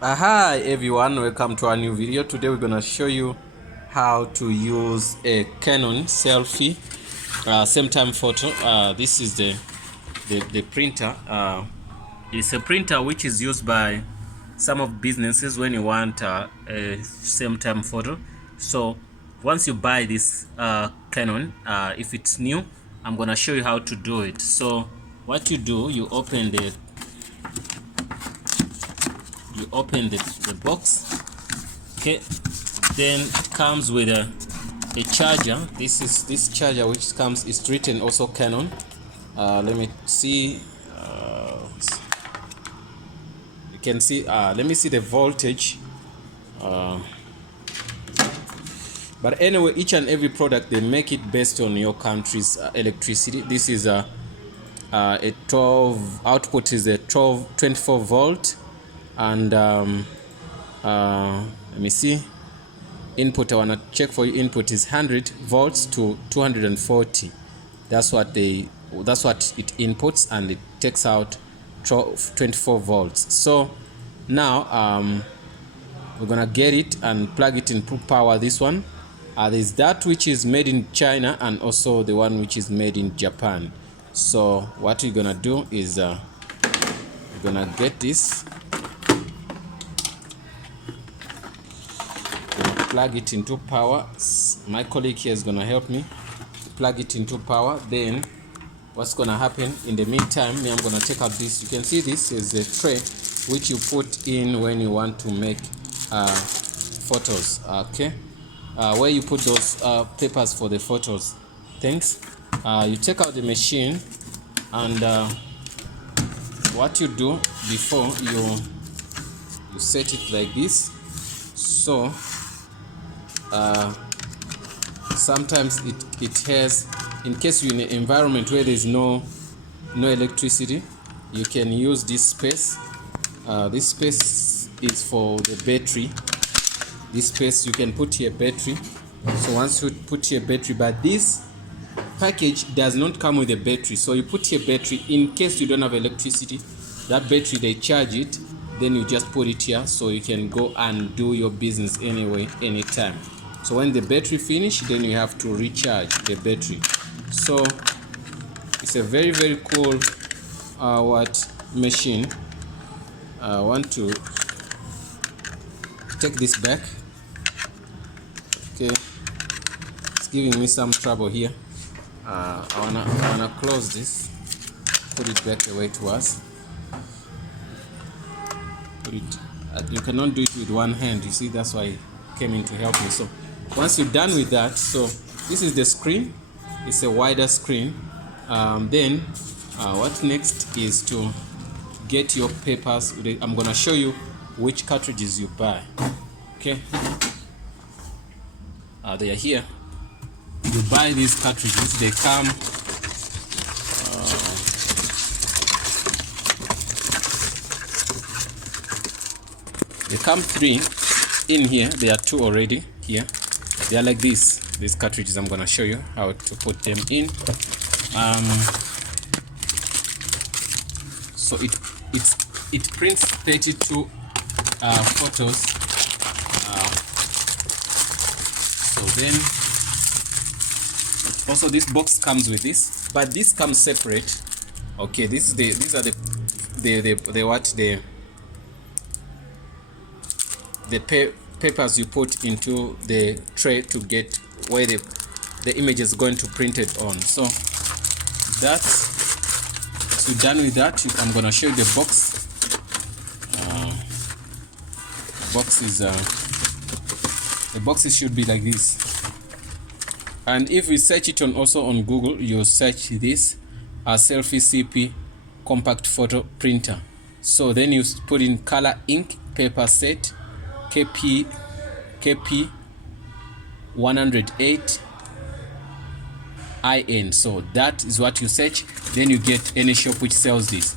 Hi everyone, welcome to our new video. Today we're gonna show you how to use a Canon selfie same time photo. This is the printer. It's a printer which is used by some of businesses when you want a same time photo. So once you buy this Canon, if it's new, I'm gonna show you how to do it. So what you do, you open the box. Okay, then it comes with a charger. This charger which comes is written also Canon. Let me see. You can see. Let me see the voltage. But anyway, each and every product they make it based on your country's electricity. This is a 12 output is a 24 volt, and let me see. Input, I want to check for you. Input is 100 volts to 240. That's what it inputs, and it takes out 24 volts. So now we're gonna get it and plug it in, put power. This one, there's that which is made in China and also the one which is made in Japan. So what we're gonna do is we're gonna get this, plug it into power. My colleague here is gonna help me plug it into power. Then what's gonna happen in the meantime, I'm gonna take out this. You can see this is a tray which you put in when you want to make photos. Okay, where you put those papers for the photos. Thanks. You take out the machine, and what you do before you set it like this. So sometimes it has, in case you're in an environment where there's no electricity, you can use this space. This space is for the battery. This space you can put here battery. So once you put here battery, but this package does not come with a battery, so you put here battery in case you don't have electricity. That battery, they charge it, then you just put it here so you can go and do your business anyway, anytime. So when the battery finish, then you have to recharge the battery. So it's a very, very cool machine. I want to take this back. Okay, it's giving me some trouble here. I wanna close this, put it back the way it was. Put it. You cannot do it with one hand. You see, that's why it came in to help me. So once you're done with that, so this is the screen. It's a wider screen. Then what next is to get your papers. I'm gonna show you which cartridges you buy. Okay, they are here. You buy these cartridges. They come three in here. There are two already here. They are like these cartridges. I'm gonna show you how to put them in. So it prints 32 photos. So then also this box comes with this, but this comes separate. Okay, these are the papers you put into the tray to get where the image is going to print it on. So that's, so done with that, I'm gonna show you the box. The boxes should be like this. And if we search it also on Google, you search this Selphy CP compact photo printer. So then you put in color ink paper set KP 108 IN. So that is what you search. Then you get any shop which sells this.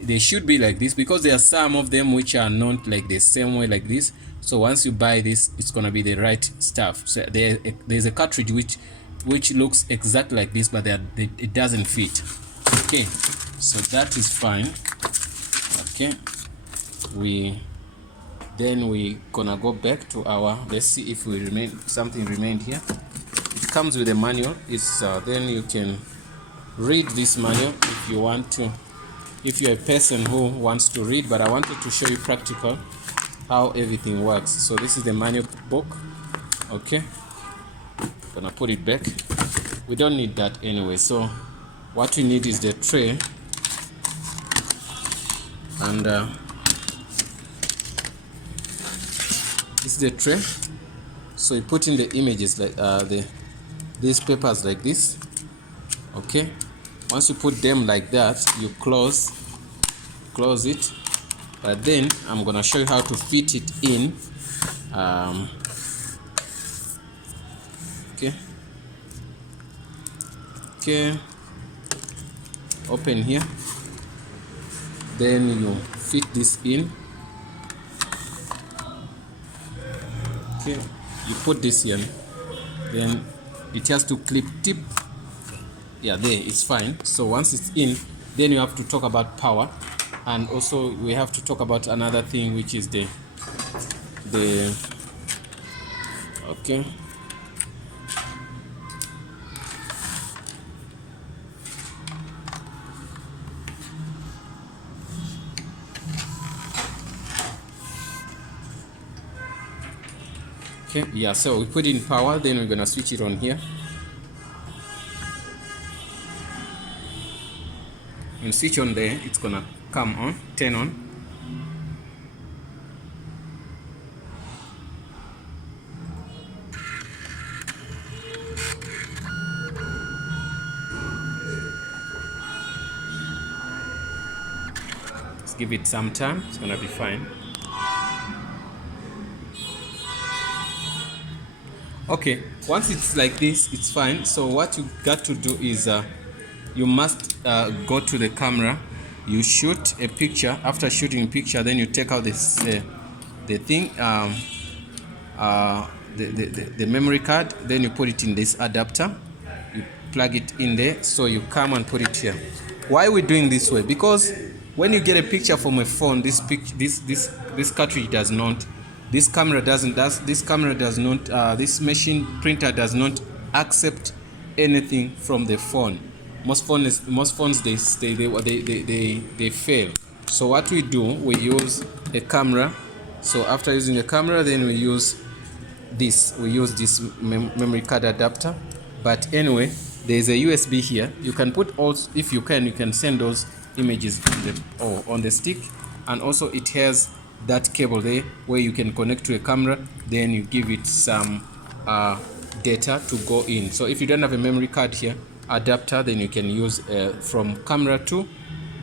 They should be like this, because there are some of them which are not like the same way like this. So once you buy this, it's gonna be the right stuff. So there's a cartridge which looks exactly like this, but it doesn't fit. Okay, so that is fine. Okay, we Then we gonna go back to our, let's see if we something remained here. It comes with a manual. It's then you can read this manual if you want to, if you're a person who wants to read, but I wanted to show you practical how everything works. So this is the manual book. Okay, gonna put it back. We don't need that anyway. So what we need is the tray, and this is the tray. So you put in the images like these papers like this. Okay, once you put them like that, you close it. But then I'm gonna show you how to fit it in. Okay, open here, then you fit this in. Okay, you put this in, then it has to clip tip. Yeah, there, it's fine. So once it's in, then you have to talk about power, and also we have to talk about another thing, which is the okay, yeah, so we put in power, then we're gonna switch it on here. And switch on there, it's gonna come on, turn on. Let's give it some time, it's gonna be fine. Okay, once it's like this, it's fine. So what you got to do is you must go to the camera, you shoot a picture. After shooting a picture, then you take out this the thing, the memory card, then you put it in this adapter, you plug it in there. So you come and put it here. Why are we doing this way? Because when you get a picture from a phone, this cartridge does not, this camera does not, this machine printer does not accept anything from the phone. Most phones they fail. So what we do, we use a camera. So after using the camera, then we use this memory card adapter. But anyway, there is a USB here. You can put also, if you can send those images on the stick, and also it has that cable there where you can connect to a camera, then you give it some data to go in. So if you don't have a memory card here adapter, then you can use from camera to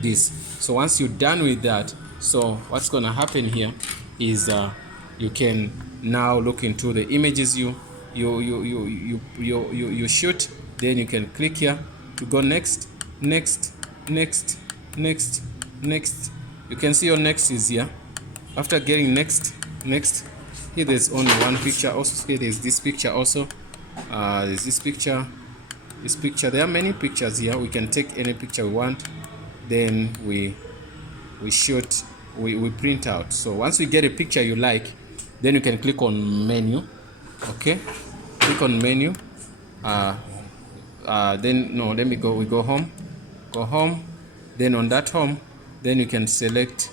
this. So once you're done with that, so what's going to happen here is you can now look into the images you shoot. Then you can click here to go next. You can see your next is here. After getting next, here there's only one picture. Also here there's this picture also. There's this picture. There are many pictures here. We can take any picture we want, then we shoot, we print out. So once we get a picture you like, then you can click on menu. Okay, click on menu. Then no, let me go. We go home. Then on that home, then you can select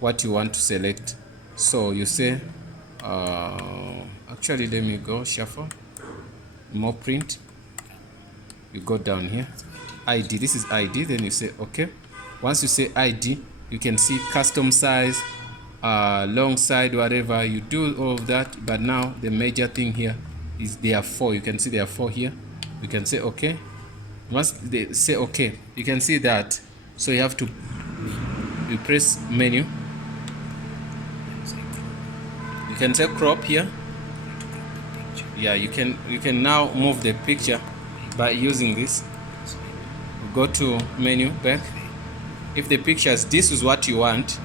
what you want to select. So you say actually let me go shuffle, more print. You go down here, ID, this is ID, then you say okay. Once you say ID, you can see custom size, long side, whatever. You do all of that, but now the major thing here is there are 4. You can see there are 4 here. You can say okay. Once they say okay, you can see that. So you have to, you press menu, you can say crop here. Yeah, you can now move the picture by using this. Go to menu, back. If the pictures, this is what you want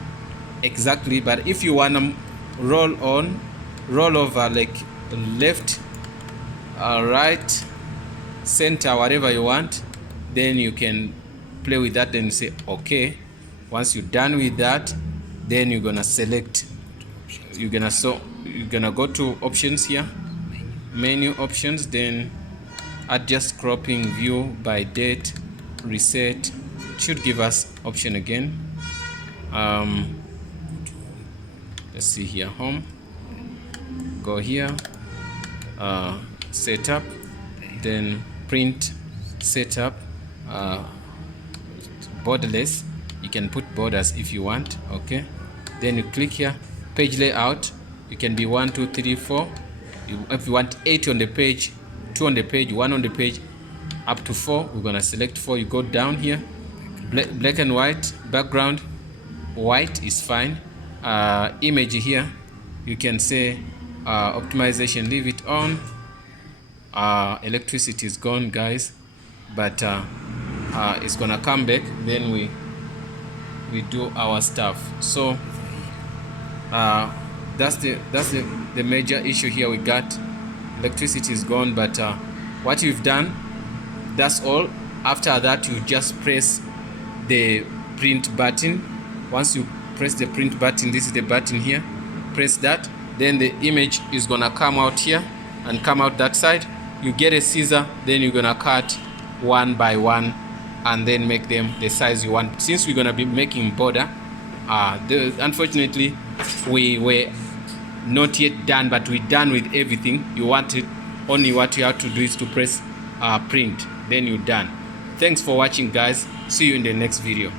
exactly, but if you want to roll over, like left, right, center, whatever you want, then you can play with that. Then you say okay. Once you're done with that, then you're gonna select you're gonna go to options here, menu options, then adjust cropping, view by date, reset. It should give us option again. Let's see here, home, go here, setup, then print setup, borderless. You can put borders if you want. Okay, then you click here, page layout. You can be 1, 2, 3, 4. If you want 8 on the page, 2 on the page, 1 on the page, up to 4. We're gonna select 4. You go down here, black and white background, white is fine. Image here, you can say optimization, leave it on. Electricity is gone, guys, but it's gonna come back. Then we do our stuff. So that's the major issue here. We got electricity is gone, but what you've done, that's all. After that, you just press the print button. Once you press the print button, this is the button here, press that, then the image is gonna come out here and come out that side. You get a scissor, then you're gonna cut one by one and then make them the size you want. Since we're gonna be making border, unfortunately we were not yet done, but we're done with everything. You want it, only what you have to do is to press print, then you're done. Thanks for watching, guys. See you in the next video.